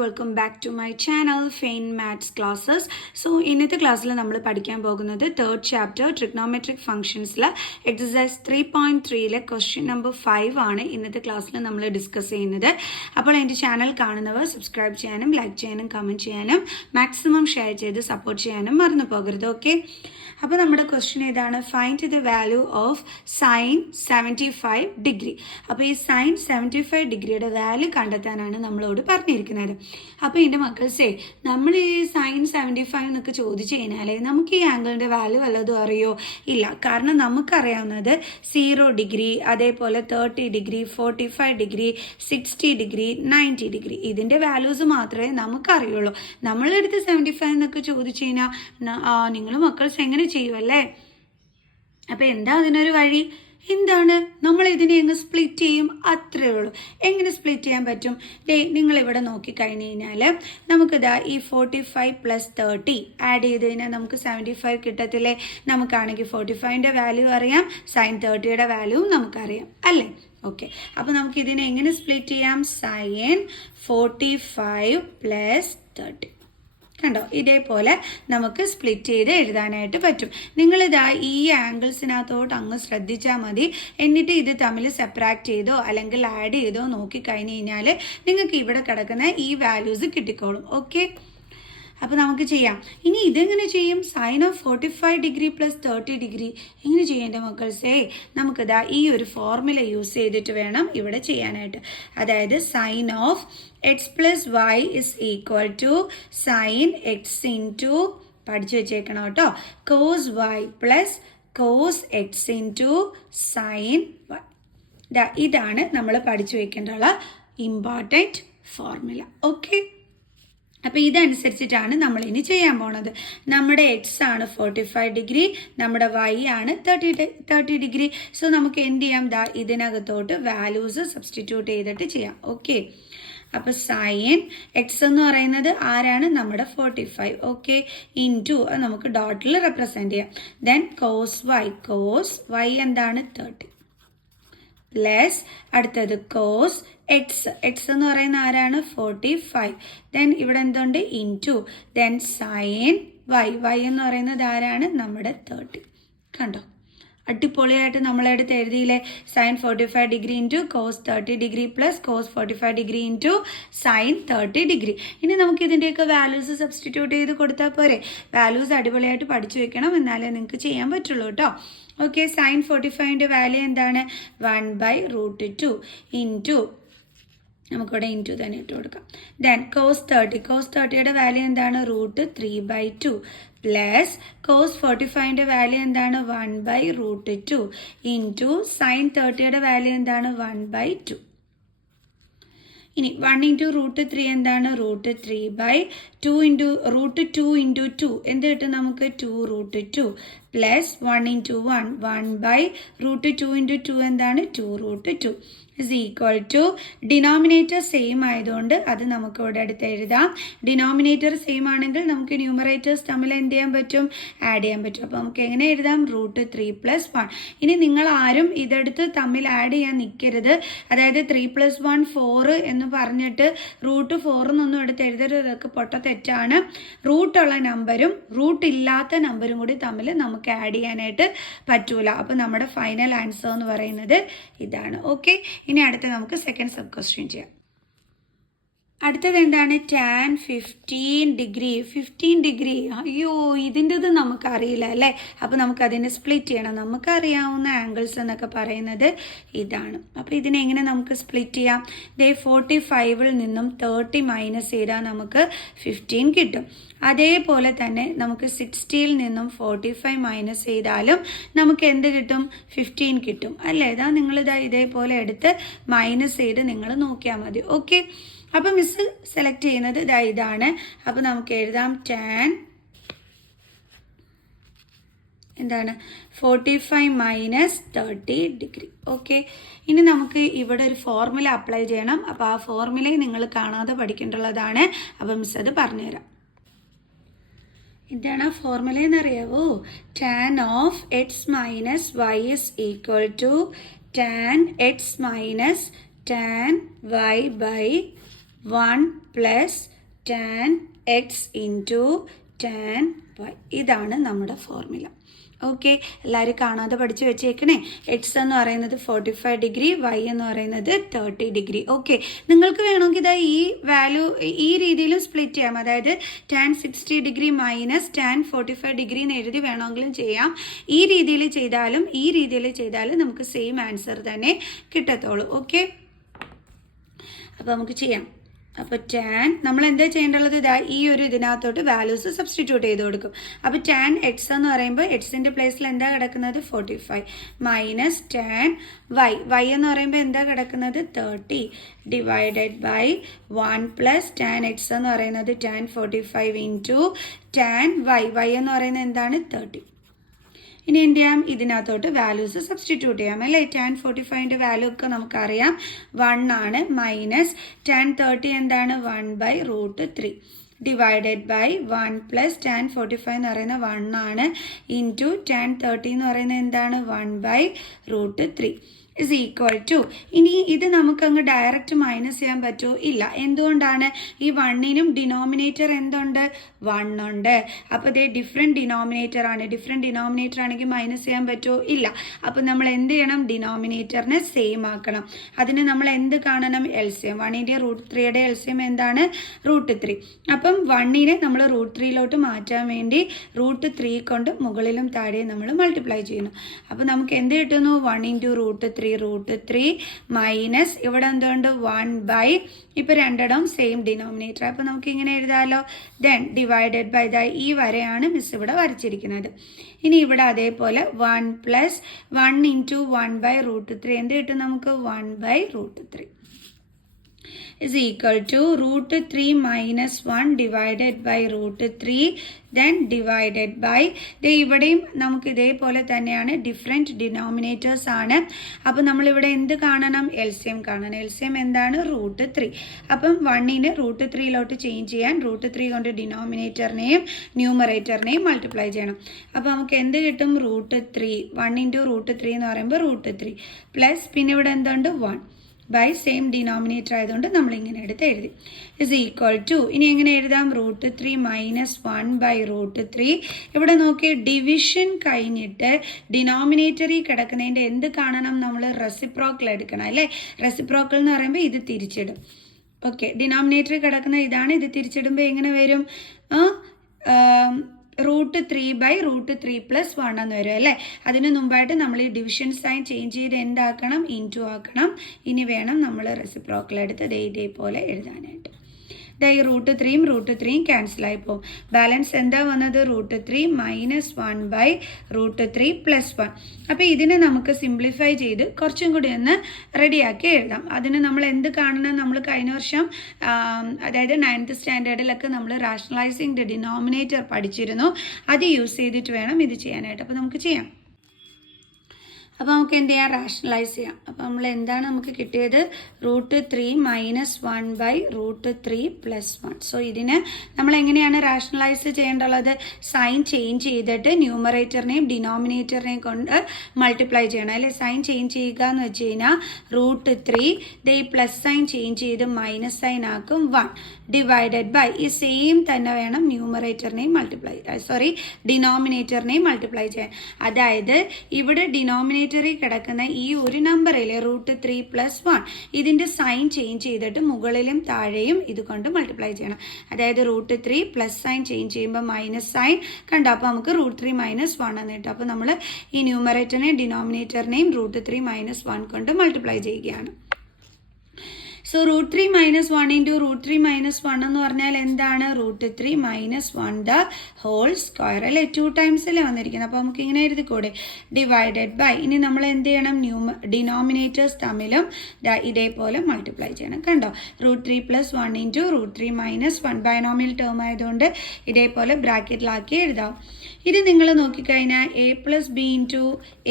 welcome back to my channel Fain Maths Classes. So ഇന്നത്തെ ക്ലാസ്സിൽ നമ്മൾ പഠിക്കാൻ പോകുന്നത് തേർഡ് ചാപ്റ്റർ ട്രിഗ്നോമെട്രിക് ഫംഗ്ഷൻസിലെ എക്സസൈസ് 3.3ലെ ക്വസ്റ്റ്യൻ നമ്പർ 5 ആണ് ഇന്നത്തെ ക്ലാസ്സിൽ നമ്മൾ ഡിസ്കസ് ചെയ്യുന്നത്. അപ്പോൾ എൻ്റെ ചാനൽ കാണുന്നവർ സബ്സ്ക്രൈബ് ചെയ്യാനും ലൈക്ക് ചെയ്യാനും കമൻറ്റ് ചെയ്യാനും മാക്സിമം ഷെയർ ചെയ്ത് സപ്പോർട്ട് ചെയ്യാനും മറന്നു പോകരുത്. ഓക്കെ, അപ്പോൾ നമ്മുടെ ക്വസ്റ്റ്യൻ ഏതാണ്? Find the value of sine 75 degree. അപ്പോൾ ഈ സൈൻ 75 ഡിഗ്രിയുടെ വാല്യൂ കണ്ടെത്താനാണ് നമ്മളോട് പറഞ്ഞിരിക്കുന്നത്. അപ്പോൾ എൻ്റെ മക്കൾസേ, നമ്മൾ ഈ സൈൻ 75 എന്നൊക്കെ ചോദിച്ചു കഴിഞ്ഞാൽ നമുക്ക് ഈ ആംഗിളിൻ്റെ വാല്യൂ വല്ലതും അറിയോ? ഇല്ല. കാരണം നമുക്കറിയാവുന്നത് 0 ഡിഗ്രി, അതേപോലെ 30 ഡിഗ്രി, 45 ഡിഗ്രി, 60 ഡിഗ്രി, 90 ഡിഗ്രി, ഇതിൻ്റെ വാല്യൂസ് മാത്രമേ നമുക്കറിയുള്ളൂ. നമ്മളെടുത്ത് 75 എന്നൊക്കെ ചോദിച്ചു കഴിഞ്ഞാൽ നിങ്ങൾ മക്കൾസ് എങ്ങനെ ചെയ്യുമല്ലേ? അപ്പം എന്താ അതിനൊരു വഴി? എന്താണ്? നമ്മൾ ഇതിനെ അങ്ങ് സ്പ്ലിറ്റ് ചെയ്യും, അത്രയേ ഉള്ളൂ. എങ്ങനെ സ്പ്ലിറ്റ് ചെയ്യാൻ പറ്റും? നിങ്ങളിവിടെ നോക്കിക്കഴിഞ്ഞ് കഴിഞ്ഞാൽ നമുക്കിതാ ഈ 45 + 30 ആഡ് ചെയ്ത് കഴിഞ്ഞാൽ നമുക്ക് 75 കിട്ടത്തില്ലേ? നമുക്കാണെങ്കിൽ 45ൻ്റെ വാല്യൂ അറിയാം, സൈൻ 30യുടെ വാല്യൂവും നമുക്കറിയാം അല്ലേ? ഓക്കെ, അപ്പോൾ നമുക്ക് ഇതിനെ എങ്ങനെ സ്പ്ലിറ്റ് ചെയ്യാം? സൈൻ 45 + 30 കണ്ടോ? ഇതേപോലെ നമുക്ക് സ്പ്ലിറ്റ് ചെയ്ത് എഴുതാനായിട്ട് പറ്റും. നിങ്ങളിതാ ഈ ആംഗിൾസിനകത്തോട്ട് അങ്ങ് ശ്രദ്ധിച്ചാൽ മതി. എന്നിട്ട് ഇത് തമ്മിൽ സെപ്പറേറ്റ് ചെയ്തോ അല്ലെങ്കിൽ ആഡ് ചെയ്തോ നോക്കിക്കഴിഞ്ഞ് കഴിഞ്ഞാൽ നിങ്ങൾക്ക് ഇവിടെ കിടക്കുന്ന ഈ വാല്യൂസ് കിട്ടിക്കോളും. ഓക്കെ, അപ്പോൾ നമുക്ക് ചെയ്യാം. ഇനി ഇതെങ്ങനെ ചെയ്യും? സൈൻ ഓഫ് 45 ഡിഗ്രി + 30 ഡിഗ്രി എങ്ങനെ ചെയ്യേണ്ട മക്കൾസേ? നമുക്കിതാ ഈ ഒരു ഫോർമുല യൂസ് ചെയ്തിട്ട് വേണം ഇവിടെ ചെയ്യാനായിട്ട്. അതായത് sine of x + y = sine x into പഠിച്ചു വെച്ചേക്കണം കേട്ടോ, cos y + cos x into sine y. ഇതാണ് നമ്മൾ പഠിച്ചു വെക്കേണ്ടുള്ള ഇമ്പോർട്ടൻറ്റ് ഫോർമുല. ഓക്കെ, അപ്പോൾ ഇതനുസരിച്ചിട്ടാണ് നമ്മൾ ഇനി ചെയ്യാൻ പോണത്. നമ്മുടെ എക്സ് ആണ് 45 ഡിഗ്രി, നമ്മുടെ വൈ ആണ് 30 ഡിഗ്രി. സോ നമുക്ക് എന്ത് ചെയ്യാം? ഇതിനകത്തോട്ട് വാല്യൂസ് സബ്സ്റ്റിറ്റ്യൂട്ട് ചെയ്തിട്ട് ചെയ്യാം. ഓക്കെ, അപ്പോൾ സൈൻ എക്സ് എന്ന് പറയുന്നത് ആരാണ്? നമ്മുടെ 45. ഓക്കെ, ഇൻറ്റു നമുക്ക് ഡോട്ടിൽ റെപ്രസെൻറ്റ് ചെയ്യാം. ദെൻ കോസ് വൈ എന്താണ്? 30 പ്ലസ് അടുത്തത് കോസ് എക്സ് എന്ന് പറയുന്ന ആരാണ്? 45. ദെൻ ഇവിടെ എന്തുണ്ട്? ഇൻറ്റു ദെൻ സൈൻ വൈ എന്ന് പറയുന്നത് ആരാണ്? നമ്മുടെ 30. കണ്ടോ? അടിപൊളിയായിട്ട് നമ്മളെടുത്ത് എഴുതിയില്ലേ? Sine 45 degree into cos 30 degree plus cos 45 degree into sine 30 degree. ഇനി നമുക്ക് ഇതിൻ്റെയൊക്കെ വാല്യൂസ് സബ്സ്റ്റിറ്റ്യൂട്ട് ചെയ്ത് കൊടുത്താൽ പോരെ? വാല്യൂസ് അടിപൊളിയായിട്ട് പഠിച്ചു വെക്കണം, എന്നാലേ നിങ്ങൾക്ക് ചെയ്യാൻ പറ്റുള്ളൂ കേട്ടോ. ഓക്കെ, സൈൻ 45ൻ്റെ വാല്യൂ എന്താണ്? 1/√2 ഇൻറ്റു നമുക്കിവിടെ ഇൻറ്റു തന്നെ ഇട്ട് കൊടുക്കാം. ദെൻ കോസ് 30യുടെ വാല്യൂ എന്താണ്? √3/2 പ്ലസ് കോസ് 45ൻ്റെ വാല്യൂ എന്താണ്? 1/√2 ഇൻറ്റു സൈൻ 30യുടെ വാല്യൂ എന്താണ്? 1/2. ഇനി 1 × √3 എന്താണ്? √3/2 ഇൻറ്റു √2 ഇൻറ്റു 2 എന്ത് കിട്ടും നമുക്ക്? 2√2 പ്ലസ് 1 × 1 1/√2 ഇൻറ്റു 2 എന്താണ്? 2√2 = ഡിനോമിനേറ്റർ സെയിം ആയതുകൊണ്ട് അത് നമുക്ക് ഇവിടെ അടുത്ത് എഴുതാം. ഡിനോമിനേറ്റർ സെയിം ആണെങ്കിൽ നമുക്ക് ന്യൂമറേറ്റേഴ്സ് തമ്മിൽ എന്ത് ചെയ്യാൻ പറ്റും? ആഡ് ചെയ്യാൻ പറ്റും. അപ്പോൾ നമുക്ക് എങ്ങനെ എഴുതാം? √3 + 1. ഇനി നിങ്ങൾ ആരും ഇതെടുത്ത് തമ്മിൽ ആഡ് ചെയ്യാൻ നിൽക്കരുത്. അതായത് 3 + 1 4 എന്ന് പറഞ്ഞിട്ട് √4 എന്നൊന്നും എടുത്ത് എഴുതരുത്. ഇതൊക്കെ പൊട്ട തെറ്റാണ്. റൂട്ടുള്ള നമ്പരും റൂട്ട് ഇല്ലാത്ത നമ്പരും കൂടി തമ്മിൽ നമുക്ക് ആഡ് ചെയ്യാനായിട്ട് പറ്റൂല. അപ്പോൾ നമ്മുടെ ഫൈനൽ ആൻസർ എന്ന് പറയുന്നത് ഇതാണ്. ഓക്കെ, ഇനി അടുത്ത നമുക്ക് സെക്കൻഡ് സബ് ക്വസ്റ്റ്യൻ ചെയ്യാം. അടുത്തത് എന്താണ്? Tan 15 degree. 15 ഡിഗ്രി, അയ്യോ ഇതിൻ്റെത് നമുക്കറിയില്ല അല്ലേ? അപ്പോൾ നമുക്കതിനെ സ്പ്ലിറ്റ് ചെയ്യണം. നമുക്കറിയാവുന്ന ആംഗിൾസ് എന്നൊക്കെ പറയുന്നത് ഇതാണ്. അപ്പോൾ ഇതിനെങ്ങനെ നമുക്ക് സ്പ്ലിറ്റ് ചെയ്യാം? 45ൽ നിന്നും 30 മൈനസ് ചെയ്താൽ നമുക്ക് 15 കിട്ടും. അതേപോലെ തന്നെ നമുക്ക് 60ൽ നിന്നും 45 മൈനസ് ചെയ്താലും നമുക്ക് എന്ത് കിട്ടും? 15 കിട്ടും അല്ലേ? നിങ്ങളിതാ ഇതേപോലെ എടുത്ത് മൈനസ് ചെയ്ത് നിങ്ങൾ നോക്കിയാൽ മതി. ഓക്കെ, അപ്പം മിസ് സെലക്ട് ചെയ്യുന്നത് ഇതാണ്. അപ്പോൾ നമുക്ക് എഴുതാം ടാൻ എന്താണ്? 45 - 30 ഡിഗ്രി. ഓക്കെ, ഇനി നമുക്ക് ഇവിടെ ഒരു ഫോർമുല അപ്ലൈ ചെയ്യണം. അപ്പോൾ ആ ഫോർമുലയും നിങ്ങൾ കാണാതെ പഠിക്കേണ്ടുള്ളതാണ്. അപ്പോൾ മിസ് അത് പറഞ്ഞുതരാം. എന്താണ് ആ ഫോർമുല എന്നറിയാവോ? Tan of x - y = tan x - tan y 1 plus tan x into tan y. ഇതാണ് നമ്മുടെ ഫോർമുല. ഓക്കെ, എല്ലാവരും കാണാതെ പഠിച്ച് വെച്ചേക്കണേ. എക്സ് എന്ന് പറയുന്നത് 45 ഡിഗ്രി, വൈ എന്ന് പറയുന്നത് 30 ഡിഗ്രി. ഓക്കെ, നിങ്ങൾക്ക് വേണമെങ്കിൽ ഇതാ ഈ വാല്യൂ ഈ രീതിയിലും സ്പ്ലിറ്റ് ചെയ്യാം. അതായത് tan 60 degree minus tan 45 degree എന്ന് എഴുതി വേണമെങ്കിലും ചെയ്യാം. ഈ രീതിയിൽ ചെയ്താലും നമുക്ക് സെയിം ആൻസർ തന്നെ കിട്ടത്തുള്ളൂ. ഓക്കെ, അപ്പോൾ നമുക്ക് ചെയ്യാം. അപ്പോൾ ടാൻ നമ്മൾ എന്താ ചെയ്യേണ്ടത്, ഇതാ ഈ ഒരു ഇതിനകത്തോട്ട് വാല്യൂസ് സബ്സ്റ്റിറ്റ്യൂട്ട് ചെയ്ത് കൊടുക്കും. അപ്പോൾ ടാൻ എക്സ് എന്ന് പറയുമ്പോൾ എക്സിൻ്റെ പ്ലേസിൽ എന്താ കിടക്കുന്നത് 45 മൈനസ് ടാൻ വൈ എന്ന് പറയുമ്പോൾ എന്താ കിടക്കുന്നത് 30 divided by 1 plus tan X എന്ന് പറയുന്നത് ടാൻ 45 ഇൻറ്റു ടാൻ വൈ എന്ന് പറയുന്നത് എന്താണ് 30. ഇനി എന്ത് ചെയ്യാം, ഇതിനകത്തോട്ട് വാല്യൂസ് സബ്സ്റ്റിറ്റ്യൂട്ട് ചെയ്യാം അല്ലേ. ടാൻ 45ൻ്റെ വാല്യൂ ഒക്കെ നമുക്കറിയാം 1 ആണ്. മൈനസ് ടാൻ 30 എന്താണ് 1/√3 ഡിവൈഡഡ് ബൈ 1 പ്ലസ് ടാൻ 45 എന്ന് പറയുന്നത് 1 ആണ് ഇൻറ്റു ടാൻ 30 എന്ന് പറയുന്നത് എന്താണ് 1/√3 ഇസ് ഈക്വൽ ടു. ഇനി ഇത് നമുക്കങ്ങ് ഡയറക്റ്റ് മൈനസ് ചെയ്യാൻ പറ്റുമോ? ഇല്ല. എന്തുകൊണ്ടാണ്? ഈ 1നും ഡിനോമിനേറ്റർ എന്തുണ്ട് 1 ഉണ്ട്. അപ്പോൾ ഇതേ ഡിഫറെൻറ്റ് ഡിനോമിനേറ്റർ ആണ്. ഡിഫറെൻറ്റ് ഡിനോമിനേറ്റർ ആണെങ്കിൽ മൈനസ് ചെയ്യാൻ പറ്റുമോ? ഇല്ല. അപ്പോൾ നമ്മൾ എന്ത് ചെയ്യണം, ഡിനോമിനേറ്ററിനെ സെയിം ആക്കണം. അതിന് നമ്മൾ എന്ത് കാണണം, എൽസിയം. 1ൻ്റെ √3യുടെ എൽസിയം എന്താണ് √3. അപ്പം 1നെ നമ്മൾ √3 മാറ്റാൻ വേണ്ടി √3 കൊണ്ട് മുകളിലും താഴെയും നമ്മൾ മൾട്ടിപ്ലൈ ചെയ്യുന്നു. അപ്പോൾ നമുക്ക് എന്ത് കിട്ടുന്നു 1 × √3 മൈനസ് ഇവിടെ എന്തുകൊണ്ട് 1 ഇപ്പോൾ രണ്ടിടം സെയിം ഡിനോമിനേറ്റർ. അപ്പോൾ നമുക്ക് ഇങ്ങനെ എഴുതാമല്ലോ. ദെൻ ഡിവൈഡഡ് ബൈ ഈ വരെയാണ് മിസ് ഇവിടെ വരച്ചിരിക്കുന്നത്. ഇനി ഇവിടെ അതേപോലെ 1 പ്ലസ് 1 ഇൻറ്റു 1/√3 എന്ത് കിട്ടും നമുക്ക് 1/√3 is equal to √3 minus 1 divided by √3 then divided by ഇവിടെയും നമുക്ക് ഇതേപോലെ തന്നെയാണ്, ഡിഫറെൻറ്റ് ഡിനോമിനേറ്റേഴ്സ് ആണ്. അപ്പോൾ നമ്മളിവിടെ എന്ത് കാണണം, എൽസിയം കാണണം. എൽസിയം എന്താണ് √3. അപ്പം 1നെ √3 ചേഞ്ച് ചെയ്യാൻ √3 കൊണ്ട് ഡിനോമിനേറ്ററിനെയും ന്യൂമറേറ്ററിനെയും മൾട്ടിപ്ലൈ ചെയ്യണം. അപ്പോൾ നമുക്ക് എന്ത് കിട്ടും √3. 1 × √3 എന്ന് പറയുമ്പോൾ √3 പ്ലസ് പിന്നെ ഇവിടെ എന്തുണ്ട് 1 ബൈ സെയിം ഡിനോമിനേറ്റർ ആയതുകൊണ്ട് നമ്മളിങ്ങനെ എടുത്ത് എഴുതി ഇസ് ഈക്വൽ ടു. ഇനി എങ്ങനെ എഴുതാം, √3 മൈനസ് 1/√3. ഇവിടെ നോക്കി ഡിവിഷൻ കഴിഞ്ഞിട്ട് ഡിനോമിനേറ്ററിൽ കിടക്കുന്നതിൻ്റെ എന്ത് കാണണം, നമ്മൾ റെസിപ്രോക്കൽ എടുക്കണം അല്ലേ. റെസിപ്രോക്കൽ എന്ന് പറയുമ്പോൾ ഇത് തിരിച്ചിടും. ഓക്കെ, ഡിനോമിനേറ്ററിൽ കിടക്കുന്ന ഇതാണ്. ഇത് തിരിച്ചിടുമ്പോൾ എങ്ങനെ വരും, √3/√3 + 1 എന്ന് വരും അല്ലേ. അതിന് മുമ്പായിട്ട് നമ്മൾ ഈ ഡിവിഷൻ സൈൻ ചേഞ്ച് ചെയ്ത് എന്താക്കണം, ഇൻറ്റു ആക്കണം. ഇനി വേണം നമ്മൾ റെസിപ്രോക്കൽ എടുത്ത് ഇതേപോലെ എഴുതാനായിട്ട്. ഈ √3യും √3യും ക്യാൻസൽ ആയി പോകും. ബാലൻസ് എന്താ വന്നത്, √3 മൈനസ് 1/√3 + 1. അപ്പോൾ ഇതിനെ നമുക്ക് സിംപ്ലിഫൈ ചെയ്ത് കുറച്ചും കൂടി ഒന്ന് റെഡിയാക്കി എഴുതാം. അതിന് നമ്മൾ എന്ത് കാണണം, നമ്മൾ കഴിഞ്ഞ വർഷം അതായത് 9th സ്റ്റാൻഡേർഡിലൊക്കെ നമ്മൾ റാഷണലൈസിങ് ദി ഡിനോമിനേറ്റർ പഠിച്ചിരുന്നു. അത് യൂസ് ചെയ്തിട്ട് വേണം ഇത് ചെയ്യാനായിട്ട്. അപ്പോൾ നമുക്ക് ചെയ്യാം. അപ്പോൾ നമുക്ക് എന്ത് ചെയ്യാം, റാഷണലൈസ് ചെയ്യാം. അപ്പോൾ നമ്മൾ എന്താണ് നമുക്ക് കിട്ടിയത്, √3 മൈനസ് 1/√3 + 1. സോ ഇതിന് നമ്മൾ എങ്ങനെയാണ് റാഷണലൈസ് ചെയ്യേണ്ടുള്ളത്, സൈൻ ചേഞ്ച് ചെയ്തിട്ട് ന്യൂമറേറ്ററിനെയും ഡിനോമിനേറ്ററിനെയും കൊണ്ട് മൾട്ടിപ്ലൈ ചെയ്യണം അല്ലേ. സൈൻ ചേഞ്ച് ചെയ്യുക എന്ന് വെച്ച് കഴിഞ്ഞാൽ √3 ഈ പ്ലസ് സൈൻ ചേഞ്ച് ചെയ്ത് മൈനസ് സൈൻ ആക്കും 1 ഡിവൈഡഡ് ബൈ ഈ സെയിം തന്നെ വേണം ന്യൂമറേറ്ററിനെയും ഡിനോമിനേറ്ററിനെയും മൾട്ടിപ്ലൈ ചെയ്യാൻ. അതായത് ഇവിടെ ഡിനോമിനേറ്ററിൽ കിടക്കുന്ന ഈ ഒരു നമ്പറിലെ √3 + 1 ഇതിൻ്റെ സൈൻ ചേഞ്ച് ചെയ്തിട്ട് മുകളിലും താഴെയും ഇത് കൊണ്ട് മൾട്ടിപ്ലൈ ചെയ്യണം. അതായത് √3 പ്ലസ് സൈൻ ചേഞ്ച് ചെയ്യുമ്പോൾ മൈനസ് സൈൻ കണ്ടോ. അപ്പോൾ നമുക്ക് √3 മൈനസ് 1 എന്ന് കിട്ടും. അപ്പോൾ നമ്മൾ ഈ ന്യൂമറേറ്ററിനെയും ഡിനോമിനേറ്ററിനെയും √3 മൈനസ് 1 കൊണ്ട് മൾട്ടിപ്ലൈ ചെയ്യുകയാണ്. സോ √3 മൈനസ് 1 ഇൻറ്റു √3 മൈനസ് 1 എന്ന് പറഞ്ഞാൽ എന്താണ്, √3 മൈനസ് 1² അല്ലേ. 2 ടൈംസ് അല്ലേ വന്നിരിക്കുന്നത്. അപ്പോൾ നമുക്ക് ഇങ്ങനെ എഴുതിക്കൂടെ, ഡിവൈഡഡ് ബൈ. ഇനി നമ്മൾ എന്ത് ചെയ്യണം, ഡിനോമിനേറ്റേഴ്സ് തമ്മിലും ഇതേപോലെ മൾട്ടിപ്ലൈ ചെയ്യണം. കണ്ടോ, √3 + 1 ഇൻറ്റു √3 മൈനസ് 1 ബൈനോമിയൽ ടേം ആയതുകൊണ്ട് ഇതേപോലെ ബ്രാക്കറ്റിലാക്കി എഴുതാം. ഇത് നിങ്ങൾ നോക്കിക്കഴിഞ്ഞാൽ a + b into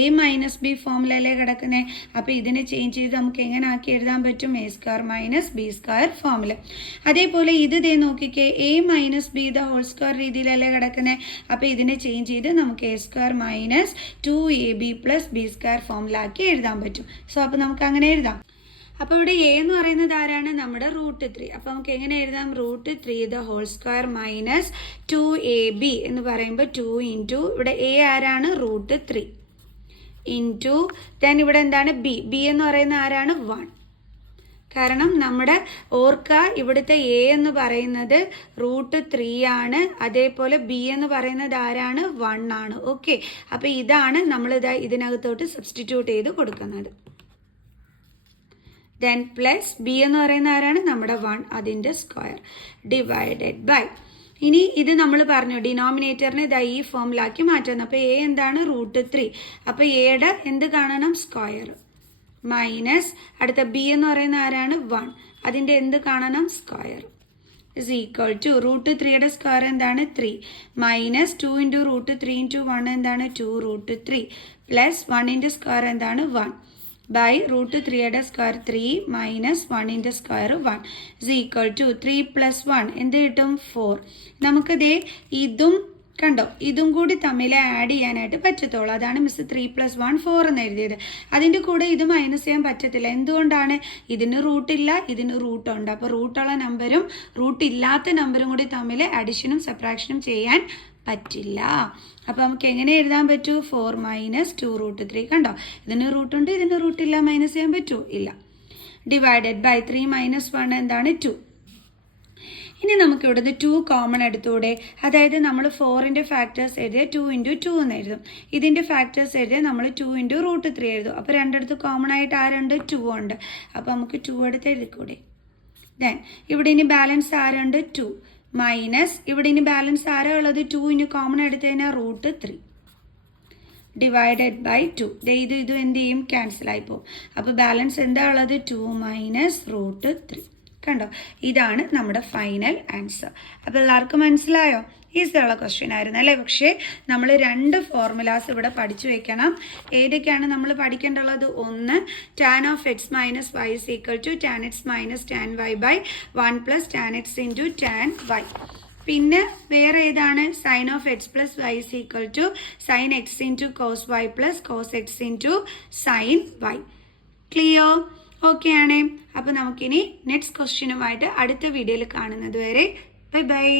a - b ഫോമിലല്ലേ കിടക്കുന്നത്. അപ്പോൾ ഇതിനെ ചേഞ്ച് ചെയ്ത് നമുക്ക് എങ്ങനെ ആക്കി എഴുതാൻ പറ്റും, a² - b² ഫോമിൽ. അതേപോലെ ഇത് നോക്കിക്കേ, a - b ² രീതിയിലല്ലേ കിടക്കുന്നത്. അപ്പോൾ ഇതിനെ ചേഞ്ച് ചെയ്ത് നമുക്ക് a² - 2ab + b² ഫോമിലാക്കി എഴുതാൻ പറ്റും. സോ അപ്പോൾ നമുക്ക് അങ്ങനെ എഴുതാം. അപ്പോൾ ഇവിടെ എ എന്ന് പറയുന്നത് ആരാണ്? നമ്മുടെ √3. അപ്പോൾ നമുക്ക് എങ്ങനെ എഴുതാം? √3² മൈനസ് 2ab എന്ന് പറയുമ്പോൾ 2 ഇൻറ്റു ഇവിടെ എ ആരാണ്? √3 ഇൻറ്റു ദെൻ ഇവിടെ എന്താണ്? ബി എന്ന് പറയുന്ന ആരാണ്? 1. കാരണം നമ്മുടെ ഓർക്ക ഇവിടുത്തെ എ എന്ന് പറയുന്നത് √3 ആണ്, അതേപോലെ ബി എന്ന് പറയുന്നത് ആരാണ്? 1 ആണ്. ഓക്കെ, അപ്പോൾ ഇതാണ് നമ്മൾ ഇതിനകത്തോട്ട് സബ്സ്റ്റിറ്റ്യൂട്ട് ചെയ്ത് കൊടുക്കുന്നത്. ദെൻ പ്ലസ് ബി എന്ന് പറയുന്ന ആരാണ്? നമ്മുടെ 1, അതിൻ്റെ സ്ക്വയർ ഡിവൈഡഡ് ബൈ. ഇനി ഇത് നമ്മൾ പറഞ്ഞു ഡിനോമിനേറ്ററിനെ ഈ ഫോമിലാക്കി മാറ്റുന്നു. അപ്പോൾ എ എന്താണ്? √3. അപ്പോൾ എയുടെ എന്ത് കാണണം? സ്ക്വയർ മൈനസ് അടുത്ത ബി എന്ന് പറയുന്ന ആരാണ്? 1, അതിൻ്റെ എന്ത് കാണണം? സ്ക്വയർ ഇസ് ഈക്വൽ ടു √3യുടെ സ്ക്വയർ എന്താണ്? 3 മൈനസ് 2 ഇൻറ്റു √3 ഇൻറ്റു 1 എന്താണ്? 2√3 പ്ലസ് 1ൻ്റെ സ്ക്വയർ എന്താണ്? 1 ബൈ √3യുടെ സ്ക്വയർ 3 മൈനസ് 1ൻ്റെ സ്ക്വയർ 1 ഇസ് ഈക്വൽ ടു 3 + 1 എന്ത് കിട്ടും? 4. നമുക്കിതേ ഇതും കണ്ടോ, ഇതും കൂടി തമ്മിൽ ആഡ് ചെയ്യാനായിട്ട് പറ്റത്തുള്ളൂ. അതാണ് മിസ് 3 + 1 4 എന്ന് എഴുതിയത്. അതിൻ്റെ കൂടെ ഇത് മൈനസ് ചെയ്യാൻ പറ്റത്തില്ല. എന്തുകൊണ്ടാണ്? ഇതിന് റൂട്ടില്ല, ഇതിന് റൂട്ടുണ്ട്. അപ്പോൾ റൂട്ടുള്ള നമ്പരും റൂട്ടില്ലാത്ത നമ്പരും കൂടി തമ്മിൽ അഡിഷനും സബ്ട്രാക്ഷനും ചെയ്യാൻ പറ്റില്ല. അപ്പോൾ നമുക്ക് എങ്ങനെ എഴുതാൻ പറ്റൂ? 4 മൈനസ് 2√3. കണ്ടോ, ഇതിന് റൂട്ടുണ്ട്, ഇതിന് റൂട്ടില്ല, മൈനസ് ചെയ്യാൻ പറ്റൂ? ഇല്ല. ഡിവൈഡഡ് ബൈ 3 മൈനസ് 1 എന്താണ്? 2. ഇനി നമുക്ക് ഇവിടുന്ന് 2 കോമൺ എടുത്തൂടെ? അതായത് നമ്മൾ 4ൻ്റെ ഫാക്ടേഴ്സ് എഴുതിയ 2 ഇൻറ്റു 2 എന്ന് എഴുതും. ഇതിൻ്റെ ഫാക്ടേഴ്സ് എഴുതിയ നമ്മൾ 2 ഇൻറ്റു √3 എഴുതും. അപ്പോൾ രണ്ടിടത്ത് കോമൺ ആയിട്ട് ആരുണ്ട്? 2 ഉണ്ട്. അപ്പോൾ നമുക്ക് 2 എടുത്ത് എഴുതിക്കൂടെ? ദെൻ ഇവിടെ ഇനി ബാലൻസ് ആരുണ്ട്? 2 മൈനസ് ഇവിടെ ഇനി ബാലൻസ് ആരാ ഉള്ളത്? 2 ഇനി കോമൺ എടുത്ത് കഴിഞ്ഞാൽ √3 ഡിവൈഡഡ് ബൈ 2. ഇതും എന്ത് ചെയ്യും? ക്യാൻസൽ ആയി പോകും. അപ്പോൾ ബാലൻസ് എന്താ ഉള്ളത്? 2 മൈനസ് √3. കണ്ടോ, ഇതാണ് നമ്മുടെ ഫൈനൽ ആൻസർ. അപ്പോൾ എല്ലാവർക്കും മനസ്സിലായോ? ഈസിയുള്ള ക്വസ്റ്റ്യൻ ആയിരുന്നു അല്ലേ? പക്ഷേ നമ്മൾ 2 ഫോർമുലാസ് ഇവിടെ പഠിച്ചു വെക്കണം. ഏതൊക്കെയാണ് നമ്മൾ പഠിക്കേണ്ടുള്ളത്? ഒന്ന്, tan of x minus y is equal to tan x minus tan y by 1 plus tan x into tan y. പിന്നെ വേറെ ഏതാണ്? sin of x plus y is equal to sin x into cos y plus cos x into sin y. Clear? Okay ആണേ. അപ്പോൾ നമുക്കിനി next ക്വസ്റ്റ്യനുമായിട്ട് അടുത്ത വീഡിയോയിൽ കാണുന്നത് വരെ ബൈ ബൈ.